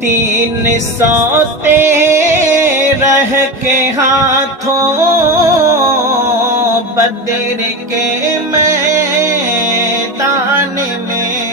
300 रह के हाथों बदर के मैदान में।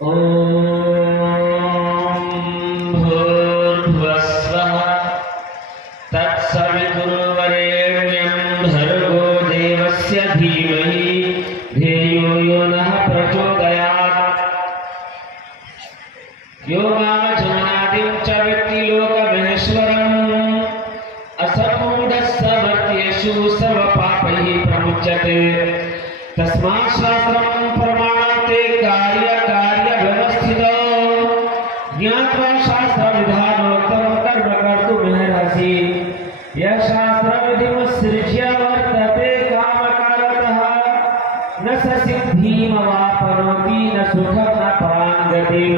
ओम भूर्भुवस्वः तत्सवितुर्वरेण्यं भर्गो देवस्य धीमहि धियो यो नः प्रचोदयात्. यो मामजनादिं च व्यक्तिलोकमहेश्वरम् असम्मूढस्समर्थ्येषु सर्वपापैः प्रमुच्यते. तस्मात् शास्त्रं प्रमाणन्ते कार्यव्यवस्थितौ ज्ञात्वा शास्त्रविधानोक्तं कर्म कर्तुमर्हसि. यः शास्त्रविधिमुत्सृज्य वर्तते कामकारतः न स सिद्धिमवाप्नोति न सुखं न परां गतिं.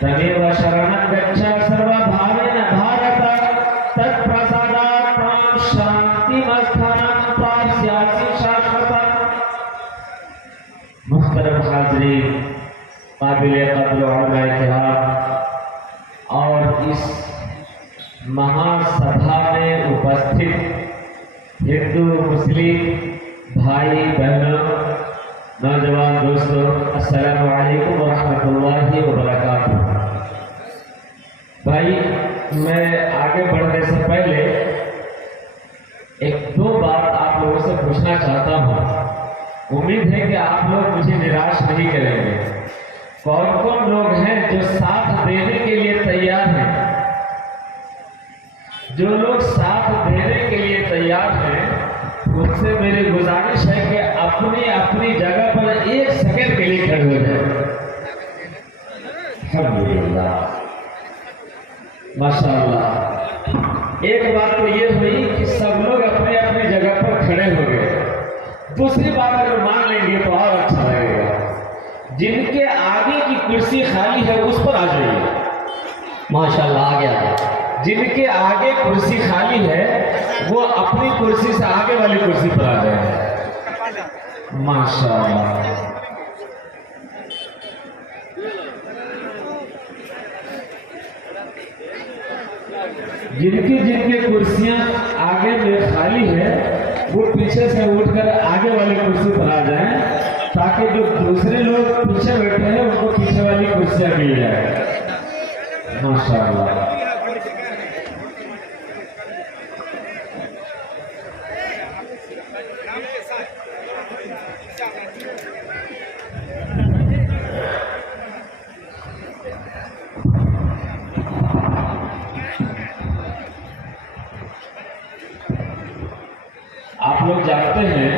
तमेव शरणं गच्छ सर्वभावेन भारत. तत्प्रसादात् त्वां शान्तिमस्थानं प्राप्स्यसि शाश्वतम्. मुहतरम हाज़रीन, काबिल क़द्र उलमाए किराम और इस महासभा में उपस्थित हिंदू मुस्लिम भाई बहनों, नौजवान दोस्तों, अस्सलामु अलैकुम व रहमतुल्लाहि व बरकातुहू। भाई, मैं आगे बढ़ने से पहले एक दो बात आप लोगों से पूछना चाहता हूँ। उम्मीद है कि आप लोग मुझे निराश नहीं करेंगे। कौन कौन लोग हैं जो साथ देने के लिए तैयार हैं? जो लोग साथ देने के लिए तैयार हैं उनसे मेरी गुजारिश है कि अपनी अपनी जगह पर एक सेकंड के लिए खड़े हो जाए। अल्हम्दुलिल्लाह, माशाअल्लाह। एक बात तो ये हुई कि सब लोग अपने अपने जगह पर खड़े हो गए। दूसरी बात अगर मान लेंगे तो और अच्छा लगेगा। जिनके आगे की कुर्सी खाली है उस पर आ जाइए। माशाअल्लाह, आ गया। जिनके आगे कुर्सी खाली है वो अपनी कुर्सी से आगे वाली कुर्सी पर आ जाए। माशाअल्लाह। जिनकी कुर्सियां आगे में खाली है वो पीछे से उठकर आगे वाली कुर्सी पर आ जाएं, ताकि जो दूसरे लोग पीछे बैठे हैं उनको पीछे वाली कुर्सियां मिल जाए। माशाअल्लाह। आप लोग जानते हैं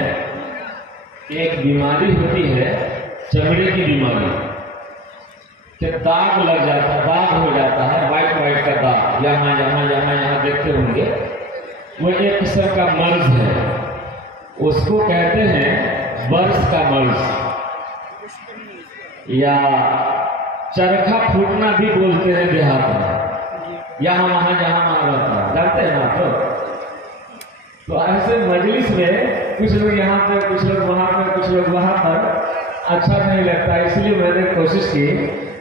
कि एक बीमारी होती है चमड़े की बीमारी, कि दाग लग जाता है, दाग हो जाता है, वाइट का दाग, यहाँ यहाँ यहाँ यहाँ देखते होंगे। वो एक किस्म का मर्ज है, उसको कहते हैं बर्स का मर्ज, या चरखा फूटना भी बोलते हैं देहात में। यहाँ वहाँ जहाँ वहाँ रहता है, जानते हैं ना। तो ऐसे मजलिस में कुछ लोग यहाँ पर, कुछ लोग वहाँ पर, कुछ लोग वहाँ पर अच्छा नहीं लगता, इसलिए मैंने कोशिश की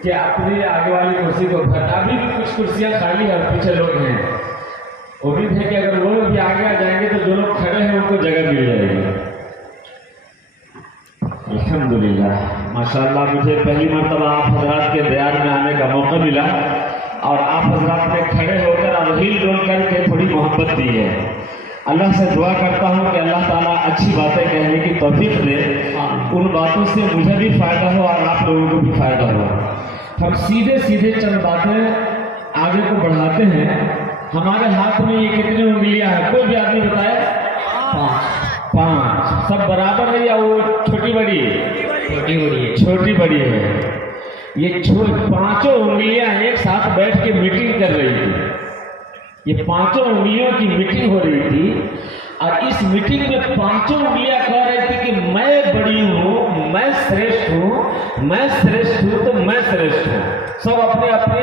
कि अपनी आगे वाली कुर्सी को अभी भी कुछ कुर्सियां खाली है, पीछे लोग हैं। उम्मीद है कि अगर वो लोग भी आगे आ जाएंगे तो जो लोग खड़े हैं उनको जगह मिल जाएगी। अल्हम्दुलिल्लाह, माशाअल्लाह, मुझे पहली मर्तबा आप हजरात के दयार में आने का मौका मिला और आप हजरात ने खड़े होकर और हिल डोल करके थोड़ी मोहब्बत दी है। अल्लाह से दुआ करता हूँ कि अल्लाह ताला अच्छी बातें कहने की तौफीक दे, उन बातों से मुझे भी फ़ायदा हो और आप लोगों को भी फ़ायदा हो। हम सीधे सीधे चंद बातें आगे को बढ़ाते हैं। हमारे हाथ में ये कितनी उंगलियां हैं, कोई भी आदमी बताए? 5। सब बराबर है या वो छोटी बड़ी है? छोटी बड़ी है। छोटी बड़ी है। ये 5 उंगलियां एक साथ बैठ के मीटिंग कर रही थी। ये 5 उंगलियों की मीटिंग हो रही थी और इस मीटिंग में 5 उंगलियां कह रही थी कि मैं बड़ी हूँ, मैं श्रेष्ठ हूँ, मैं श्रेष्ठ हूँ, तो मैं श्रेष्ठ हूँ। सब अपने अपने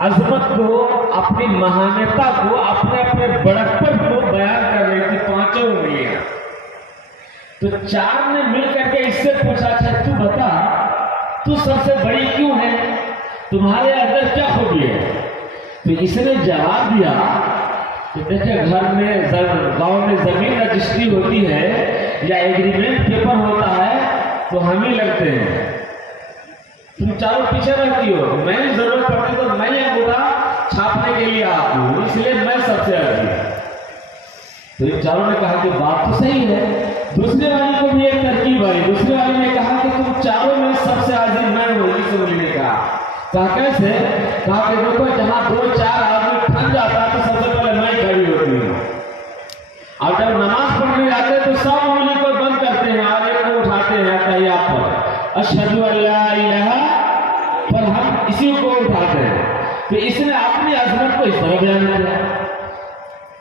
अजमत को, अपनी महानता को, अपने अपने बड़प्पन को बयान कर रही थी 5 उंगलियां। तो 4 ने मिल करके इससे पूछा, अच्छा तू बता, तू सबसे बड़ी क्यों है, तुम्हारे अंदर क्या खूबी है? तो इसने जवाब दिया कि देखिए, घर में गांव में जमीन रजिस्ट्री होती है या एग्रीमेंट पेपर होता है तो हम ही लगते हैं, तुम चारों पीछे रहती हो, मैं जरूरत पड़ती तो मैं ये अंगूठा छापने के लिए आती हूँ, इसलिए मैं सबसे आगे। तो इन चारों ने कहा कि बात तो सही है। दूसरे वाले को भी एक तरकीब आई, दूसरे वाले ने कहा कि तुम चारों में सबसे आगे मैं हूँ। इस बोली ने कहा कैसे? कहा कि देखो, जहां 2-4 आदमी ठन जाता है तो सबसे पहले मैं खड़ी होती हूँ, और जब नमाज पढ़ने जाते हैं तो सब उंगली को बंद करते हैं, आगे को उठाते हैं तहिय्यात पर, अशहदु अल्ला इलाहा, पर हम इसी को उठाते हैं। तो इसने अपनी अजमत को इस तरह बयान किया।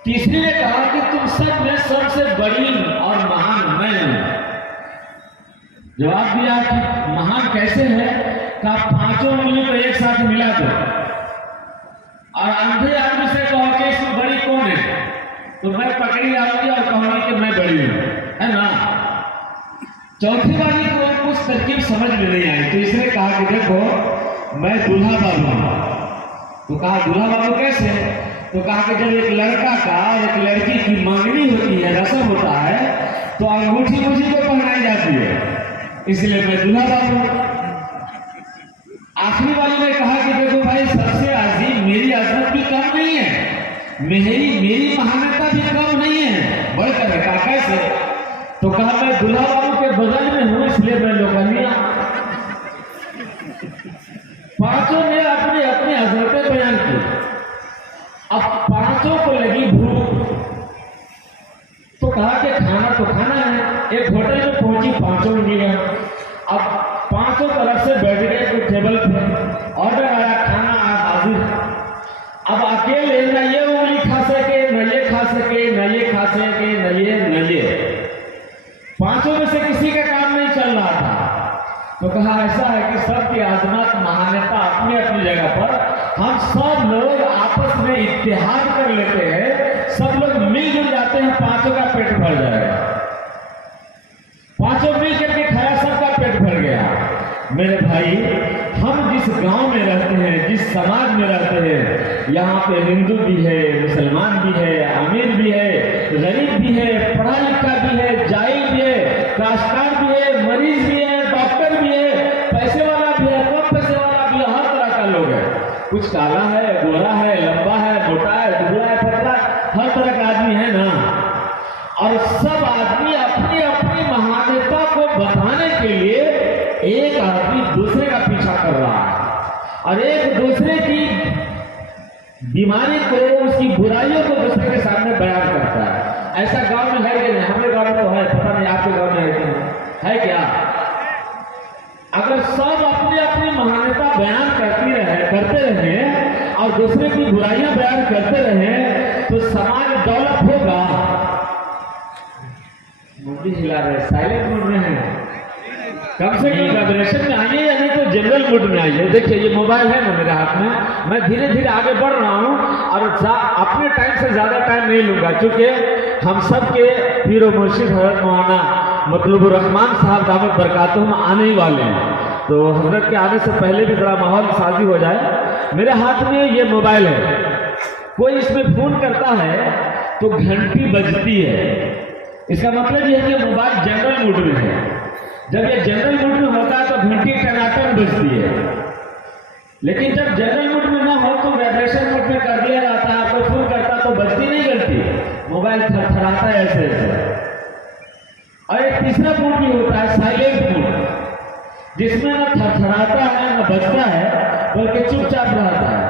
तीसरी ने कहा कि तुम सब में सबसे बड़ी और महान मैं हूं। जवाब दिया कि महान कैसे है? का 5 उंगली को एक साथ मिला दो और अंधे आदमी से कहो कि इसमें बड़ी कौन है, तो मैं पकड़ी आऊंगी और कहूंगी कि मैं बड़ी हूं, है ना? चौथी वाली को कुछ तरकीब समझ में नहीं आई, तो इसने कहा कि देखो, मैं दूल्हा बाबू हूं। तो कहा दूल्हा बाबू कैसे? तो कहा कि जब एक लड़का का और एक लड़की की मांगनी होती है, रस्म होता है, तो अंगूठी मुझी को पहनाई जाती है, इसलिए मैं दूल्हा बाबू। आखिरी वाले ने कहा कि देखो भाई, सबसे अजीम मेरी अजमत भी कम नहीं है, मेरी महानता भी कम नहीं है, बढ़कर है। कहा कैसे? तो कहा मैं दूल्हा बाबू के बगल में हूं, इसलिए मैं लोकनिया। 5 ने अपनी अपनी अजमतें बयान की। अब 5 को लगी भूख, तो कहा कि खाना तो खाना है। एक होटल में पहुंची 5 उंगलियां, अब 5 तरफ से बैठ गए कोई टेबल पे, ऑर्डर आया, खाना हाजिर। अब अकेले न ये उंगली खा सके, न ये खा सके, न ये खा सके, न ये 5 में से किसी का काम नहीं चल रहा था। तो कहा ऐसा है कि सबकी आजमत महानता अपनी अपनी जगह पर, हम सब लोग आपस में इत्तेहाद कर लेते हैं, सब लोग मिलजुल जाते हैं, 5 का पेट भर जाएगा। 5 मिल करके खाया, सबका पेट भर गया। मेरे भाई, हम जिस गांव में रहते हैं, जिस समाज में रहते हैं, यहाँ पे हिंदू भी है, मुसलमान भी है, अमीर भी है, गरीब भी है, पढ़ा लिखा भी है, जाहिल भी है, काश्तकार भी है, मरीज भी है, डॉक्टर भी है, पैसे वाला भी है, कम पैसे वाला भी है, हर तरह का लोग है। कुछ काला है, गोरा है, लंबा है, मोटा है, दुबला है, पतला, हर तरह का आदमी है ना। और सब आदमी अपनी अपनी महानता को बताने के लिए एक आदमी दूसरे का पीछा कर रहा है और एक दूसरे की बीमारी को, उसकी बुराइयों को दूसरे के सामने बयान करता है। ऐसा गांव में है कि नहीं? हमारे गांव में तो है, पता नहीं आपके गांव में है कि नहीं, है क्या? अगर सब अपनी अपनी महानता बयान करते रहे और दूसरे की बुराइयां बयान करते रहे तो समाज डेवलप होगा। मुझे हिला रहे, साइलेंट मूड में है, कम से कम वाइब्रेशन में आइए या नहीं तो जनरल मूड में आइए। देखिए, ये मोबाइल है ना मेरे हाथ में, मैं धीरे धीरे आगे बढ़ रहा हूँ और अपने टाइम से ज्यादा टाइम नहीं लूंगा, क्योंकि हम सब के पीरो मुर्शिद हजरत मौलाना मतलबुर रहमान साहब दामद बरकातुहुम आने ही वाले हैं, तो हजरत के आने से पहले भी जरा माहौल साजी हो जाए। मेरे हाथ में ये मोबाइल है, कोई इसमें फोन करता है तो घंटी बजती है। इसका मतलब यह है कि मोबाइल जनरल मोड में है। जब ये जनरल मोड में होता है तो घंटी टनाटन बजती है, लेकिन जब जनरल मोड में ना हो तो वाइब्रेशन मोड में कर दिया जाता है। कोई फोन करता तो बजती नहीं घंटी, मोबाइल थरथराता है ऐसे ऐसे। और एक तीसरा मोड भी होता है साइलेंट मोड, जिसमें न थरथराता है न बजता है, बल्कि चुपचाप रहता है।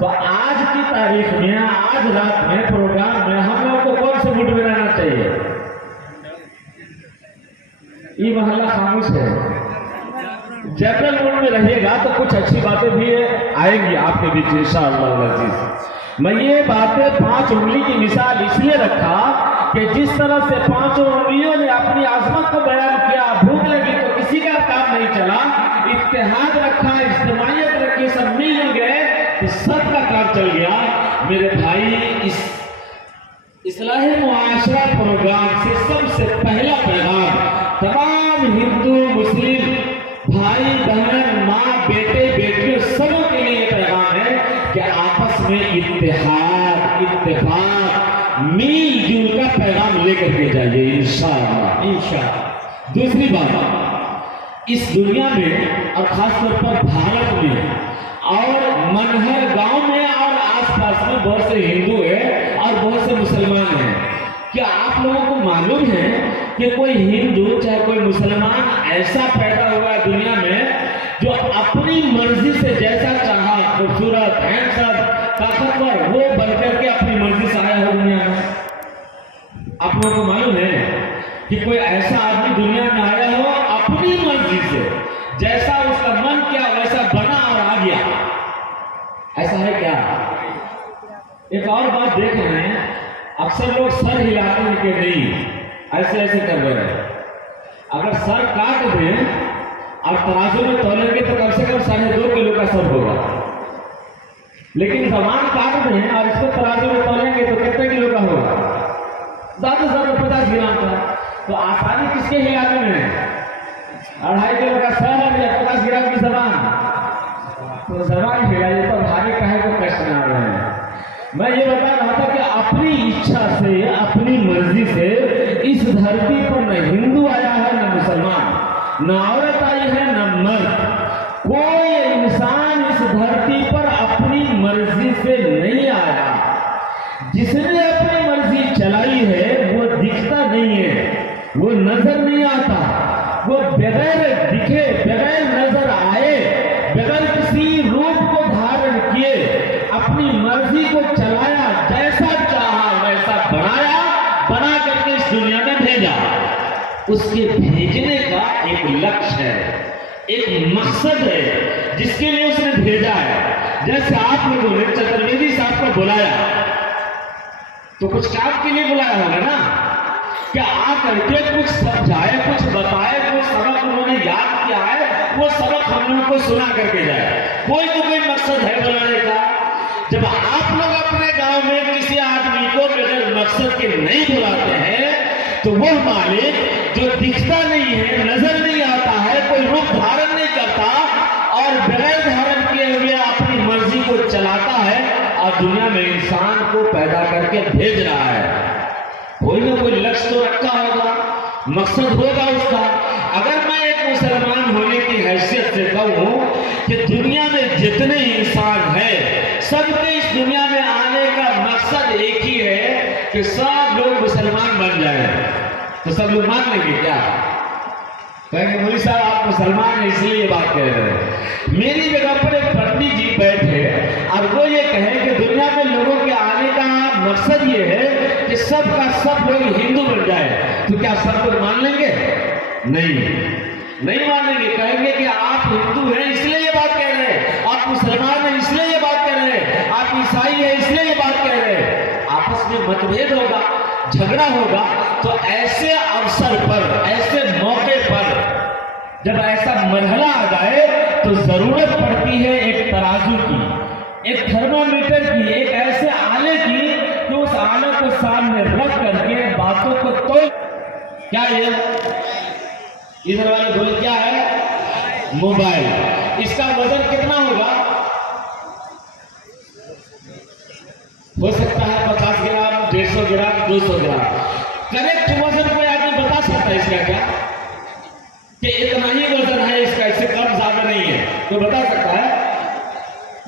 तो आज की तारीख में, आज रात में प्रोग्राम में हम लोग को कौन से मूड में रहना चाहिए? ये मोहल्ला खामोश है। जनरल मूड में रहिएगा तो कुछ अच्छी बातें भी आएंगी आपके बीच इंशाअल्लाह अज़ीज़। मैं ये बातें 5 उंगली की मिसाल इसलिए रखा कि जिस तरह से 5 उंगलियों ने अपनी आजमत को बयान किया, भूख लगी तो किसी का काम नहीं चला, इत्तेहाद रखा, इज्तिमाइयत रखी, सब मिल गए तो सबका काम चल गया। मेरे भाई, इस इस्लाह मुआशरा प्रोग्राम से सबसे पहला पैगाम तमाम हिंदू मुस्लिम भाई बहन, माँ बेटे बेटियों सबों के लिए पैगाम है कि आपस में इत्तेहाद, इत्तेफाक, मिलजुल का पैगाम लेकर के जाइए इंशाअल्लाह इंशाअल्लाह। दूसरी बात, इस दुनिया में और खासतौर पर भारत में और मनहर गांव में और आसपास में बहुत से हिंदू हैं और बहुत से मुसलमान हैं। क्या आप लोगों को मालूम है कि कोई हिंदू चाहे कोई मुसलमान ऐसा पैदा हुआ है दुनिया में जो अपनी मर्जी से जैसा चाहा, खूबसूरत, हैंडसम, ताकतवर, वो बनकर के अपनी मर्जी से आया हो दुनिया में? आप लोगों को मालूम है कि कोई ऐसा आदमी दुनिया में आया हो अपनी मर्जी से, जैसा उसका मन किया वैसा बना और आ गया? ऐसा है क्या? एक और बात देख रहे हैं, अक्सर लोग सर हिलाते हैं कि नहीं, ऐसे ऐसे कर रहे हैं। अगर सर काट दें और तराजू में तोलेंगे तो कम से कम 2.5 किलो का सर होगा, लेकिन जबान काट दें और इसको तराजू में तोलेंगे तो कितने किलो का होगा? ज्यादा से ज्यादा 50 ग्राम का। तो आसानी किसके हिलाने में है? 2.5 किलो का सर या 50 ग्राम की जबान? तो जबान हिलाइए तो भारी काहे को कष्ट ना आ रहे हैं। मैं ये बता रहा था कि अपनी इच्छा से, अपनी मर्जी से इस धरती पर न हिंदू आया है न मुसलमान, न औरत आई है न मर्द। कोई इंसान इस धरती पर अपनी मर्जी से नहीं आया। जिसने अपनी मर्जी चलाई है वो दिखता नहीं है, वो नजर नहीं आता, वो बगैर दिखे, बगैर नजर आए, बगैर किसी रूप को धारण किए अपनी मर्जी को चलाया, जैसा चाहा वैसा बनाया, बना करके इस दुनिया में भेजा। उसके भेजने का एक लक्ष्य है, एक मकसद है जिसके लिए उसने भेजा है। जैसे आप लोगों ने चतुर्वेदी साहब को बुलाया तो कुछ काम के लिए बुलाया होगा ना? क्या आकर के कुछ समझाए, कुछ बताए, कुछ सबक उन्होंने याद किया है, वो सबक हम लोगों को सुना करके जाए। कोई तो कोई मकसद है बुलाने का। जब आप लोग अपने गांव में किसी आदमी को बगैर मकसद के नहीं बुलाते हैं तो वो मालिक जो दिखता नहीं है, नजर नहीं आता है, कोई रूप धारण नहीं करता और बगैर धारण किए हुए अपनी मर्जी को चलाता है और दुनिया में इंसान को पैदा करके भेज रहा है। कोई ना कोई लक्ष्य तो रखा होगा, मकसद होगा उसका। अगर मैं एक मुसलमान होने की हैसियत से कहूं कि दुनिया में जितने इंसान हैं सबके इस दुनिया में आने का मकसद एक ही है कि सब लोग मुसलमान बन जाए, तो सब लोग मान लेंगे क्या? कहेंगे मौलवी साहब आप मुसलमान हैं इसलिए ये बात कह रहे हैं। मेरी जगह पर एक पंडित जी बैठे और वो ये कहें कि दुनिया में लोगों के आने का मकसद ये है कि सब का सब लोग हिंदू बन जाए, तो क्या सब लोग मान लेंगे? नहीं मानेंगे। कहेंगे कि आप हिंदू हैं इसलिए ये बात कह रहे हैं, आप मुसलमान हैं इसलिए ये बात कह रहे हैं, आप ईसाई हैं इसलिए ये बात कह रहे हैं। आपस में मतभेद होगा, झगड़ा होगा। तो ऐसे अवसर पर, ऐसे मौके पर जब ऐसा मरहला आ जाए तो जरूरत पड़ती है एक तराजू की, एक थर्मामीटर की, एक ऐसे आले की कि उस आले को सामने रख करके बातों को तोल क्या ये इधर वाले बोले क्या है? मोबाइल। इसका वजन कितना होगा? हो सकता है 50 ग्राम, 150 ग्राम, 200 ग्राम। करेक्ट वजन कोई आदमी बता सकता है इसका क्या, कि इतना ही वजन है इसका, इससे कम ज्यादा नहीं है, तो बता सकता है?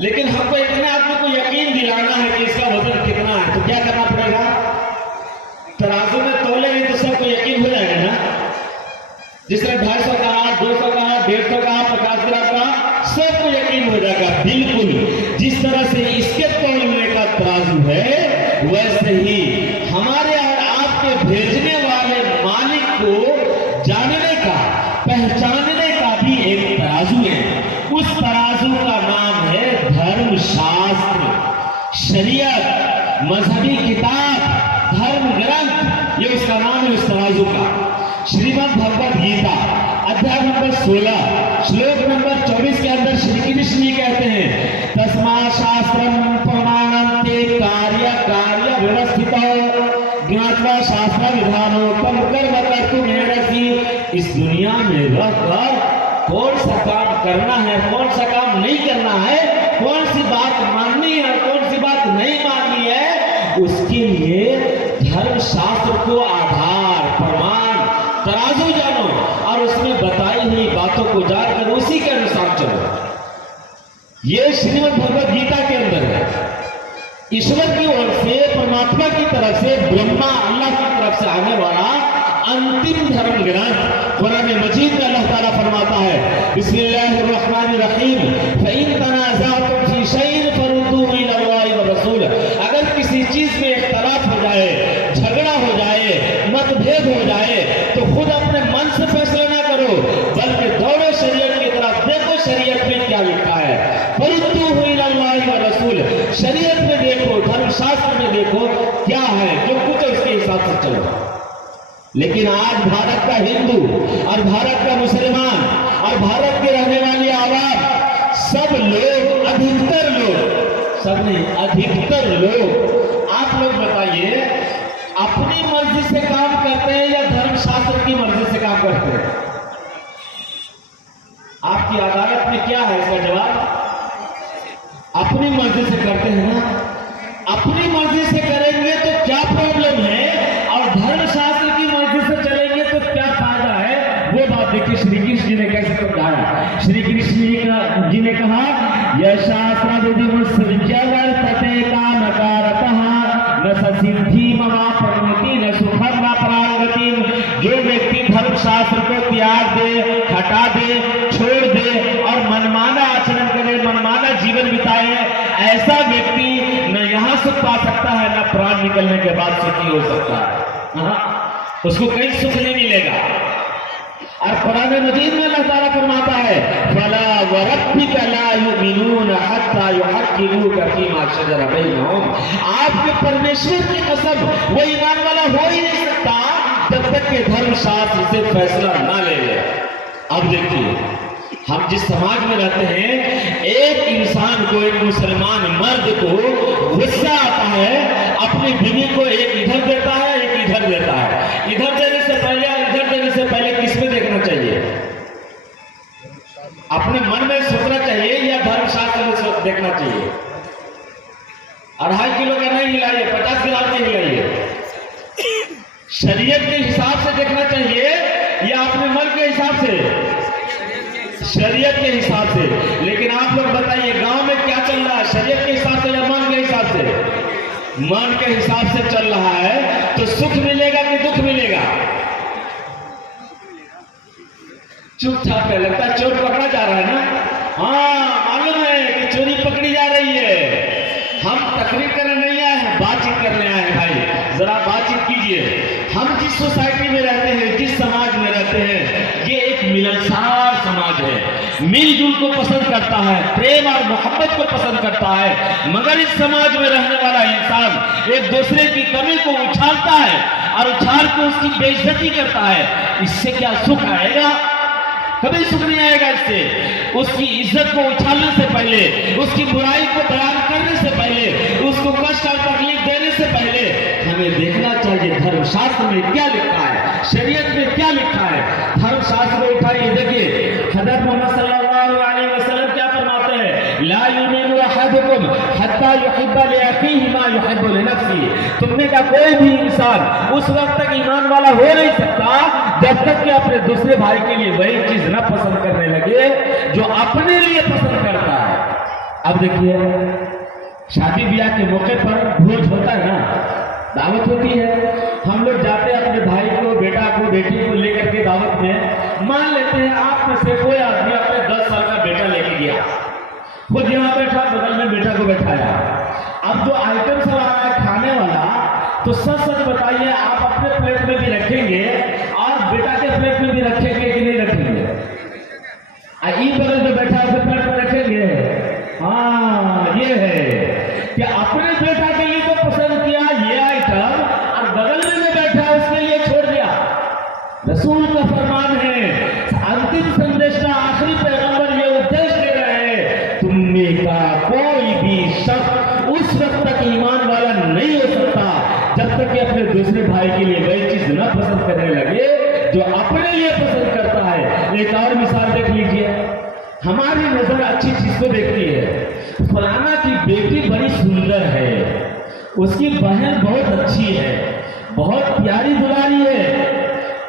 लेकिन हमको इतने आदमी को यकीन दिलाना है कि इसका वजन कितना है, तो क्या करना पड़ेगा? तराजू में तोलेंगे तो सबको यकीन हो जाएगा ना। जिसने 250 कहा, 200 कहा, 150 कहा, 50 ग्राम का, सबको यकीन हो जाएगा। बिल्कुल जिस तरह से इसके तोलने का तराजू है, वैसे ही हमारे और आपके भेजने वाले मालिक को जानने का, पहचानने का भी एक तराजू है। उस तराजू का नाम है धर्मशास्त्र, शरीयत, मजहबी किताब, धर्म ग्रंथ, ये उसका नाम है उस तराजू का। श्रीमद् भगवद गीता अध्याय नंबर 16 श्लोक नंबर 24 के अंदर श्री कृष्ण जी कहते हैं, तस्मात् शास्त्रम प्रमाणं ते कार्य कार्य व्यवस्थितो ज्ञात्वा शास्त्र विधानोक्तं कर्म कर्तुम् अर्हसि। इस दुनिया में रहकर कौन सा काम करना है, कौन सा काम नहीं करना है, कौन सी बात माननी है, कौन सी बात नहीं माननी है, उसके लिए धर्मशास्त्र को आधार, प्रमाण, तराजू जानो और उसमें बताई हुई बातों को जानकर उसी के अनुसार चलो। ये श्रीमद् भगवद गीता के अंदर है। ईश्वर की ओर से, परमात्मा की तरफ से, ब्रह्मा अल्लाह की तरफ से आने वाला अंतिम धर्म ग्रंथ कुरान मजीद में अल्लाह ताला फरमाता है, बिस्मिल्लाहिर्रहमानिर्रहीम, फइन तनाज़अतुम फी शैइन फरुद्दूहु इलल्लाहि व रसूल। अगर किसी चीज में इख्तलाफ हो जाए, झगड़ा हो जाए, मतभेद हो जाए, तो खुद अपने मन से फैसला ना करो, बल्कि दौड़ो शरीयत की तरफ, देखो शरीयत में क्या लिखा है। फरुद्दूहु इलल्लाहि व रसूल, शरीयत में देखो, धर्मशास्त्र में देखो क्या है, जो कुछ है उसके हिसाब से चलो। लेकिन आज भारत का हिंदू और भारत का मुसलमान और भारत के रहने वाली आवाम, सब लोग, अधिकतर लोग, सब नहीं, अधिकतर लोग, आप लोग बताइए, अपनी मर्जी से काम करते हैं या धर्मशास्त्र की मर्जी से काम करते हैं? आपकी अदालत में क्या है इसका जवाब? अपनी मर्जी से करते हैं ना। अपनी मर्जी से करेंगे तो क्या प्रॉब्लम है, और धर्मशास्त्र की मर्जी से चलेंगे तो क्या फायदा है, वो बात देखिए श्री कृष्ण जी ने कैसे समझाया। श्री कृष्ण जी ने कहा, यह शास्त्र विधि वर्तते का नकारतः न सिद्धि ममा प्रवृत्ति न सुखम न परागति। जो व्यक्ति धर्मशास्त्र को त्याग दे, हटा दे, छोड़ दे और मनमाना आचरण करे, मनमाना जीवन बिताए, ऐसा व्यक्ति न यहाँ सुख पा सकता है, न प्राण निकलने के बाद सुखी हो सकता है। उसको कहीं सुख नहीं मिलेगा। और कुरान मजीद में अल्लाह ताला फरमाता है, फला वरब्बिका ला युमिनून हत्ता युहक्किमूका फीमा शजरा बैनहुम। आपके परमेश्वर की कसम, वो ईमान वाला हो ही नहीं सकता जब तक के धर्मशास्त्र से फैसला ना ले ले। अब देखिए, हम जिस समाज में रहते हैं, एक इंसान को, एक मुसलमान मर्द को गुस्सा आता है, अपनी बीवी को एक इधर देता है, एक इधर देता है। इधर देने से पहले और इधर देने से पहले किस पे देखना चाहिए? अपने मन में सोचना चाहिए या धर्मशास्त्र में देखना चाहिए? 2.5 किलो का नहीं हिलाइए, 50 ग्राम नहीं हिलाइए। शरीयत के हिसाब से देखना चाहिए या अपने मन के हिसाब से? शरीयत के हिसाब से। लेकिन आप लोग बताइए, गांव में क्या चल रहा है, शरीयत के हिसाब से या मन के हिसाब से? मन के हिसाब से चल रहा है, तो सुख मिलेगा कि दुख मिलेगा? चुपचाप है, लगता है चोर पकड़ा जा रहा है ना। हाँ, मालूम है कि चोरी पकड़ी जा रही है। हम तकरीर करने नहीं आए हैं, बातचीत करने आए हैं। भाई जरा बातचीत कीजिए। हम जिस सोसाइटी में रहते हैं, जिस समाज में रहते हैं, ये एक मिलनसार समाज है, मिलजुल को पसंद करता है, प्रेम और मोहब्बत को पसंद करता है। मगर इस समाज में रहने वाला इंसान एक दूसरे की कमी को उछालता है और उछाल के उसकी बेइज्जती करता है। इससे क्या सुख आएगा? कभी सुख नहीं आएगा इससे। उसकी इज्जत को उछालने से पहले, उसकी बुराई को बयान करने से पहले, उसको कष्ट और तकलीफ देने से पहले हमें देखना चाहिए धर्मशास्त्र में क्या लिखा है, शरीयत में क्या लिखा है, धर्मशास्त्र में उठाइए, देखिए हज़रत मोहम्मद सल्लल्लाहु अलैहि वसल्लम क्या फरमाते हैं, ला युमिनु अहदुकुम हत्ता युहिब्बा लिअखीहि मा युहिब्बु लिनफ्सिही। तुमने का कोई भी इंसान उस वक्त तक ईमान वाला हो नहीं सकता जब तक कि अपने दूसरे भाई के लिए वही चीज न पसंद करने लगे जो अपने लिए पसंद करता है। अब देखिए शादी ब्याह के मौके पर भोज होता है ना, दावत होती है, हम लोग जाते हैं अपने भाई को, बेटा को, बेटी को लेकर के दावत में। मान लेते हैं आप में से कोई आदमी अपने 10 साल का बेटा लेके गया, खुद यहाँ बैठा, बगल में बेटा को बैठाया। अब जो आइटम सब आ रहा है खाने वाला, तो सच सच बताइए आप अपने प्लेट में भी रखेंगे और बेटा के प्लेट में भी रखेंगे कि नहीं रखेंगे? बगल में बैठा है प्लेट में रखेंगे? हाँ, ये है कि अपने बेटा के लिए तो पसंद किया ये आइटम और बगल में जो बैठा उसके लिए छोड़ दिया। रसूल का फरमान है, अंतिम संदेशा आखिरी पैगंबर ये उपदेश दे रहे हैं, तुम में का कोई भी शख्स उस वक्त तक ईमान वाला नहीं हो सकता जब तक कि अपने दूसरे भाई के लिए वही चीज न पसंद करने लगे जो अपने लिए पसंद करता है। एक और मिसाल देख लीजिए, हमारी नजर अच्छी चीज को देखती है, फलाना की बेटी बड़ी सुंदर है, उसकी बहन बहुत अच्छी है, बहुत प्यारी दुलारी है,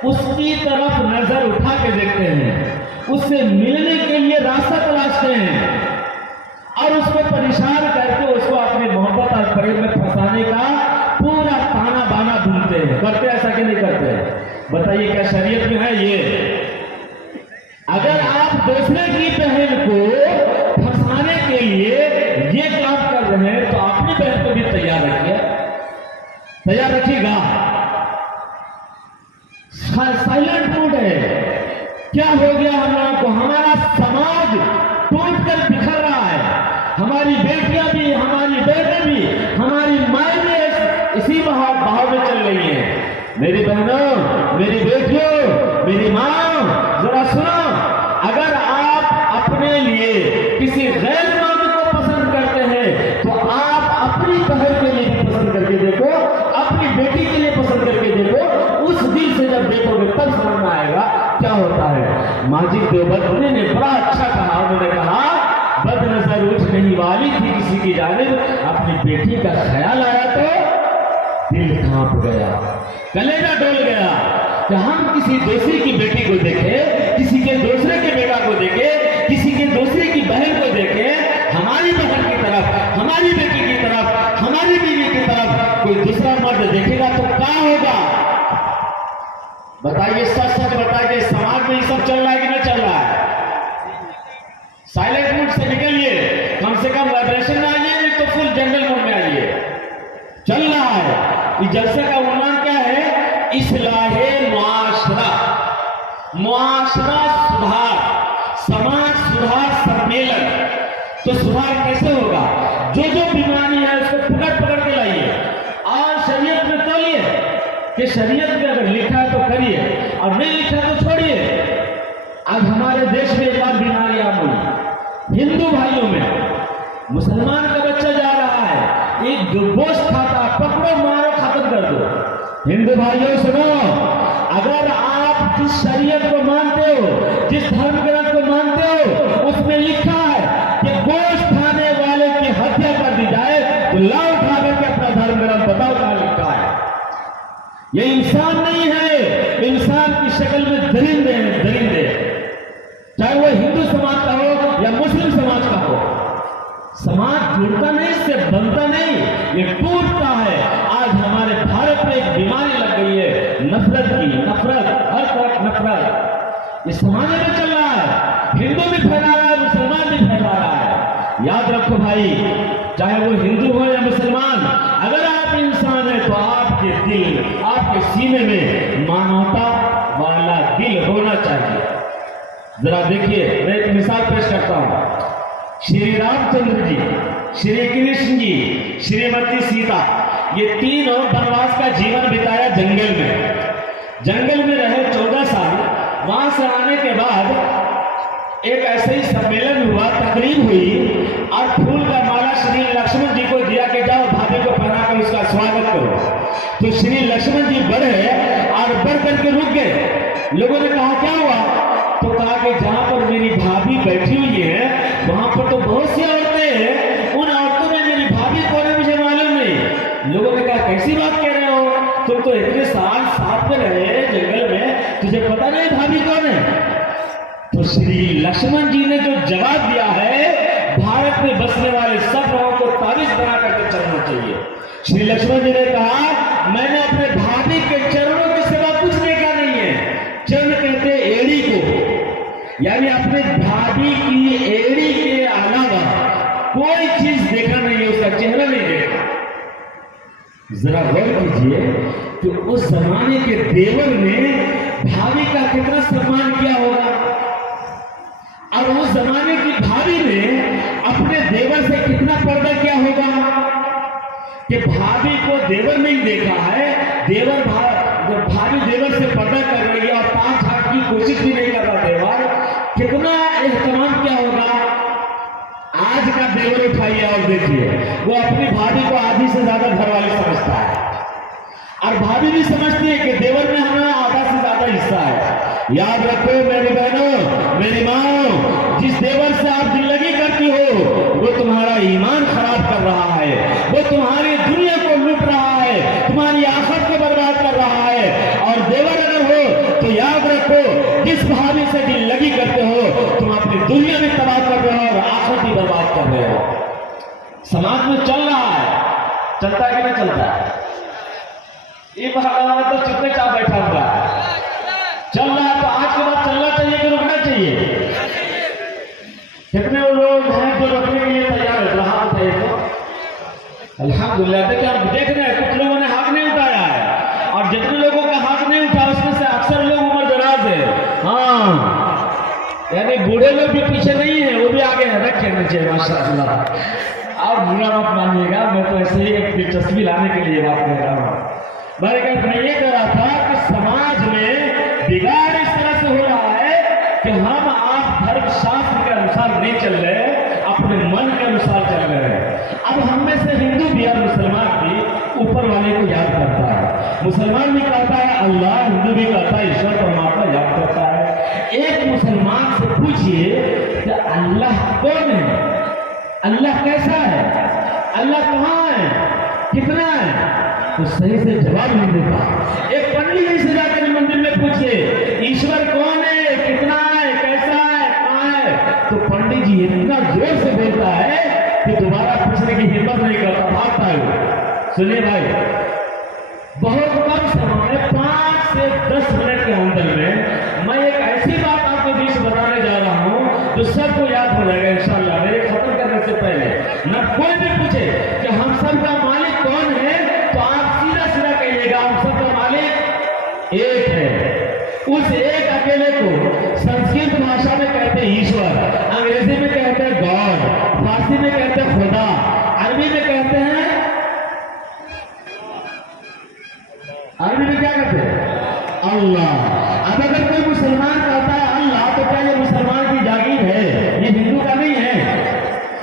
उसकी तरफ नजर उठा के देखते हैं, उससे मिलने के लिए रास्ता तलाशते हैं और उसको परेशान करके उसको अपनी मोहब्बत और प्रेम में फंसाने का पूरा ताना बाना बुनते हैं। करते ऐसा कि नहीं करते? बताइए क्या शरीयत में है ये? अगर आप दूसरे की बहन को फंसाने के लिए ये काम कर रहे हैं तो अपनी बहन को भी तैयार रखिए, तैयार रखिएगा। साइलेंट मूड है, क्या हो गया हम लोगों को? हमारा समाज टूटकर बिखर रहा है, हमारी बेटियां भी, हमारी बेटे भी, हमारी माएँ भी इसी भाव में चल रही है। मेरी बहनों, मेरी बेटियों, मेरी माँ, जरा सुनो, अगर आप अपने लिए किसी गैर मर्द को पसंद करते हैं तो आप अपनी बहन के लिए भी पसंद करके देखो, अपनी बेटी के लिए पसंद करके देखो। उस दिल से जब देखोगे तब समझ में आएगा क्या होता है। माजिद देवबंदी ने बड़ा अच्छा कहा, उन्होंने कहा बदनजर उठ नहीं वाली थी किसी की जानिब, अपनी बेटी का ख्याल आया तो दिल कांप गया, कलेजा डोल गया कि हम किसी दूसरे की बेटी को देखें, किसी के दूसरे के बेटा को देखें, किसी के दूसरे की बहन को देखें, हमारी बहन की तरफ, हमारी बेटी की तरफ, हमारी बीवी की तरफ कोई दूसरा मर्द देखेगा तो क्या होगा? बताइए, सच सच बताइए, समाज में ये सब चल रहा है कि नहीं चल रहा है? साइलेंट मोड से निकलिए, कम से कम वाइब्रेशन में आइए, नहीं तो फुल जनरल मोड में आइए। चल रहा है इस जलसे का उन्वान क्या है? इस्लाहे मुआशरा, मुआशरा सुधार, समाज सुधार सम्मेलन। तो सुधार कैसे होगा? जो जो बीमारी है उसको पकड़ पकड़ के लाइए और शरीयत में तोलिए कि शरीयत में अगर लिखा है तो करिए और नहीं लिखा तो छोड़िए। आज हमारे देश में एक बार बीमारी आ गई, हिंदू भाइयों में मुसलमान का बच्चा जा रहा है, एक गोश्त खाता, पकड़ो मारो खत्म कर दो। हिंदू भाइयों सुनो, अगर आप जिस शरीयत को मानते हो, जिस धर्म ग्रंथ को मानते हो, उसमें लिखा है कि गोश्त खाने वाले की हत्या कर दी जाए, तो लाओ उठा करके अपना धर्म ग्रंथ बताओ क्या लिखा है। ये इंसान नहीं है, इंसान की शक्ल में दरिंदे हैं, दरिंदे, चाहे वो हिंदू समाज का हो या मुस्लिम समाज का हो। समाज जुड़ता नहीं, इससे बनता नहीं, ये टूटता है। आज हमारे भारत में एक बीमारी लग गई है नफरत की, नफरत, हर तरफ नफरत। इस समाज में चल रहा है, हिंदू भी फैला रहा है, मुसलमान भी फैला रहा है। याद रखो भाई, चाहे वो हिंदू हो या मुसलमान, अगर आप इंसान हैं तो आपके दिल, आपके सीने में मानवता वाला दिल होना चाहिए। जरा देखिए, मैं एक मिसाल पेश करता हूं। श्री रामचंद्र जी, श्री कृष्ण जी, श्रीमती सीता, ये तीनों वनवास का जीवन बिताया जंगल में। जंगल में रहे 14 साल। वहां से आने के बाद एक ऐसे ही सम्मेलन हुआ, तकरीब हुई और फूल का माला श्री लक्ष्मण जी को दिया कि जाओ भाभी को पहना कर उसका स्वागत करो। तो श्री लक्ष्मण जी बढ़े और और बढ़ करके रुक गए। लोगों ने कहा क्या हुआ? तो कहा कि जहां पर मेरी भाभी बैठी हुई है वहां पर तो बहुत सी औरतें हैं, उन औरतों में मेरी भाभी कौन है मुझे मालूम नहीं। लोगों ने कहा कैसी बात कह रहे हो, तुम तो इतने साल साथ में रहे जंगल में, तुझे पता नहीं भाभी कौन है? तो श्री लक्ष्मण जी ने जो जवाब दिया है, भारत में बसने वाले सब लोगों को ताबीज बना करके चलना चाहिए। श्री लक्ष्मण जी ने कहा मैंने अपने भाभी के चरणों के सिवा कुछ देखा नहीं है। चरण कहते एड़ी को, यानी अपने भाभी की एड़ी के अलावा कोई चीज देखा नहीं है, उसका चेहरा नहीं देखा। जरा गौर कीजिए कि उस जमाने के देवर ने भाभी का कितना सम्मान किया होगा, और उस जमाने की भाभी ने अपने देवर से कितना पर्दा किया होगा कि भाभी को देवर नहीं देखा है, भाभी देवर से पर्दा कर रही है और पांच हाथ की कोशिश भी नहीं कर रहा देवर, कितना एहतमाम क्या होगा। आज का देवर उठाइए और देखिए, वो अपनी भाभी को आधी से ज्यादा घर वाली समझता है, और भाभी भी समझती है कि देवर में हमें आधा से ज्यादा हिस्सा है। याद रखो मेरी बहनों, मेरी माँ, जिस देवर से आप दिल लगी करती हो वो तुम्हारा ईमान खराब कर रहा है, वो तुम्हारी दुनिया को लूट रहा है, तुम्हारी आखिरत को बर्बाद कर रहा है। और देवर अगर हो तो याद रखो, जिस भाभी से दिल लगी करते हो तुम अपनी दुनिया में तबाह कर रहे हो और आखिरत भी बर्बाद कर रहे हो। समाज में चल रहा है, चलता है कि नहीं चलता है? ये भगवान तो चुपचाप बैठा हुआ है, चल रहा है। तो आज के बाद चलना चाहिए कि रुकना चाहिए? कितने लोग हैं जो रुकने के लिए तैयार है? हाथ है तो अल्हम्दुलिल्लाह। देखिए आप देख रहे हैं कुछ लोगों ने हाथ नहीं उठाया है, और जितने लोगों का हाथ नहीं उठा उसमें से अक्सर लोग उम्र दराज है। हाँ, यानी बूढ़े लोग भी पीछे नहीं है, वो भी आगे है। रखे नीचे माशाअल्लाह। आप बुरा मत मानिएगा, मैं तो ऐसे ही एक दिलचस्पी लाने के लिए बात कर रहा हूँ। मैं ये कह रहा था कि समाज में बिगाड़ इस तरह से हो रहा है कि हम आप धर्मशास्त्र के अनुसार नहीं चल रहे, अपने मन के अनुसार चल रहे हैं। अब हम में से हिंदू भी और मुसलमान भी ऊपर वाले को याद करता है। मुसलमान भी कहता है अल्लाह, हिंदू भी कहता है ईश्वर परमात्मा याद करता है। एक मुसलमान से पूछिए कि अल्लाह कौन है, अल्लाह कैसा है, अल्लाह कहाँ है, कितना है, तो सही से जवाब नहीं देता। एक पंडित जी से जाकर मंदिर में पूछिए ईश्वर कौन है, कितना है, कैसा है, कहाँ है, तो पंडित जी इतना जोर से बोलता है कि दोबारा पूछने की हिम्मत नहीं करता, भागता है। सुनिए भाई, बहुत कम समय में 5 से 10 मिनट के अंदर में मैं एक ऐसी बात आपके बीच बताने जा रहा हूं जो सबको याद हो जाएगा इंशाअल्लाह। मेरे खत्म करने से पहले न कोई भी पूछे कि हम सब का मालिक कौन है, तो आप सीधा सीधा कहिएगा हम सब का मालिक एक है। उस एक अकेले को संस्कृत भाषा में कहते हैं ईश्वर, अंग्रेजी में कहते हैं गॉड, फारसी में कहते हैं खुदा, अरबी में कहते हैं, अरबी में क्या कहते हैं? अल्लाह। अब अगर कोई मुसलमान कहता है अल्लाह, तो क्या ये मुसलमान की जागीर है? ये हिंदू का नहीं है।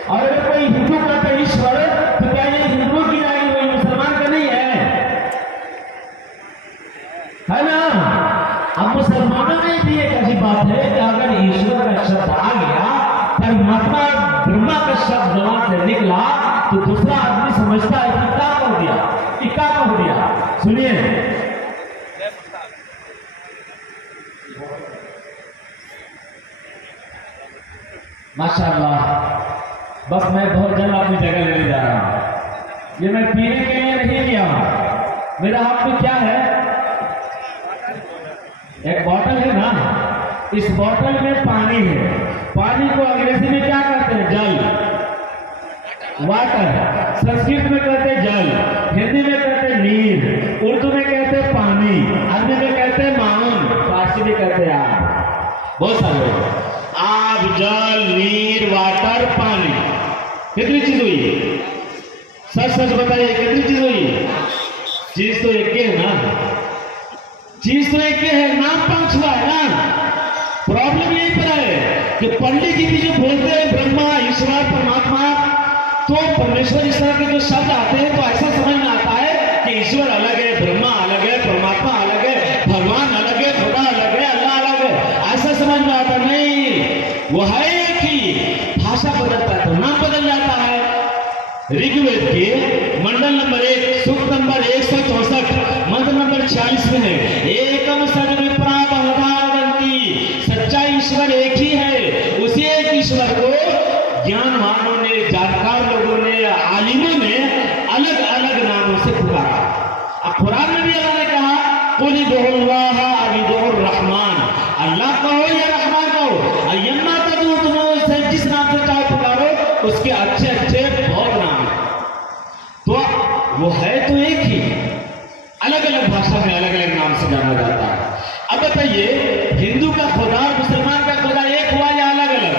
और अगर कोई हिंदू कहता है ईश्वर, तो क्या ये हिंदू की जागीर है, मुसलमान का नहीं है ना? अब मुसलमानों में भी एक ऐसी बात है कि अगर ईश्वर का शब्द आ गया, परमात्मा ब्रह्मा का शब्द जबान से निकला, तो दूसरा आदमी समझता है कि क्या कर दिया, कि क्या कर दिया। सुनिए, माशाअल्लाह, बस मैं बहुत जल्द अपनी जगह लेने जा रहा हूं। ये मैं पीने के लिए नहीं किया हूं। मेरा हाथ में क्या है? एक बोतल है ना, इस बोतल में पानी है। पानी को अंग्रेजी में क्या कहते हैं? जल, वाटर। संस्कृत में कहते हैं जल, हिंदी में कहते हैं नीर, उर्दू में कहते हैं पानी, अरबी में कहते हैं माउन, फारसी में कहते हैं आग। बहुत सारे आग, जल, नीर, वाटर, पानी, कितनी चीज हुई? सच सच बताइए कितनी चीज हुई? चीज तो एक है ना, चीज तो एक है, नाम 5 हुआ है ना। प्रॉब्लम यही पर है कि पंडित जी भी जो बोलते हैं ब्रह्मा, ईश्वर, परमात्मा, तो परमेश्वर ईश्वर के जो शब्द आते हैं तो ऐसा समझ में आता है कि ईश्वर अलग है, ब्रह्मा अलग है, परमात्मा अलग है, भगवान यजुर्वेद के मंडल नंबर 1 सूक्त नंबर 164 मंत्र नंबर 46 में है, एकम सद्विप्रा बहुधा वदन्ति, सच्चा ईश्वर एक ही है। उसी एक ईश्वर को ज्ञानवानों ने, जानकार लोगों ने, आलिमों ने अलग अलग नामों से पुकारा। अब कुरान में भी अल्लाह ने कहा कुल इदुल्लाह अविदुर रहमान, अल्लाह कहो या रहमान कहो, अय्यम्मा तदू, तुम उसे जिस नाम से चाहे पुकारो, उसके अच्छे अच्छे बहुत नाम है। तो वो है तो एक ही, अलग अलग भाषा में अलग अलग नाम से जाना जाता है। अब बताइए, हिंदू का खुदा और मुसलमान का खुदा एक हुआ या अलग अलग?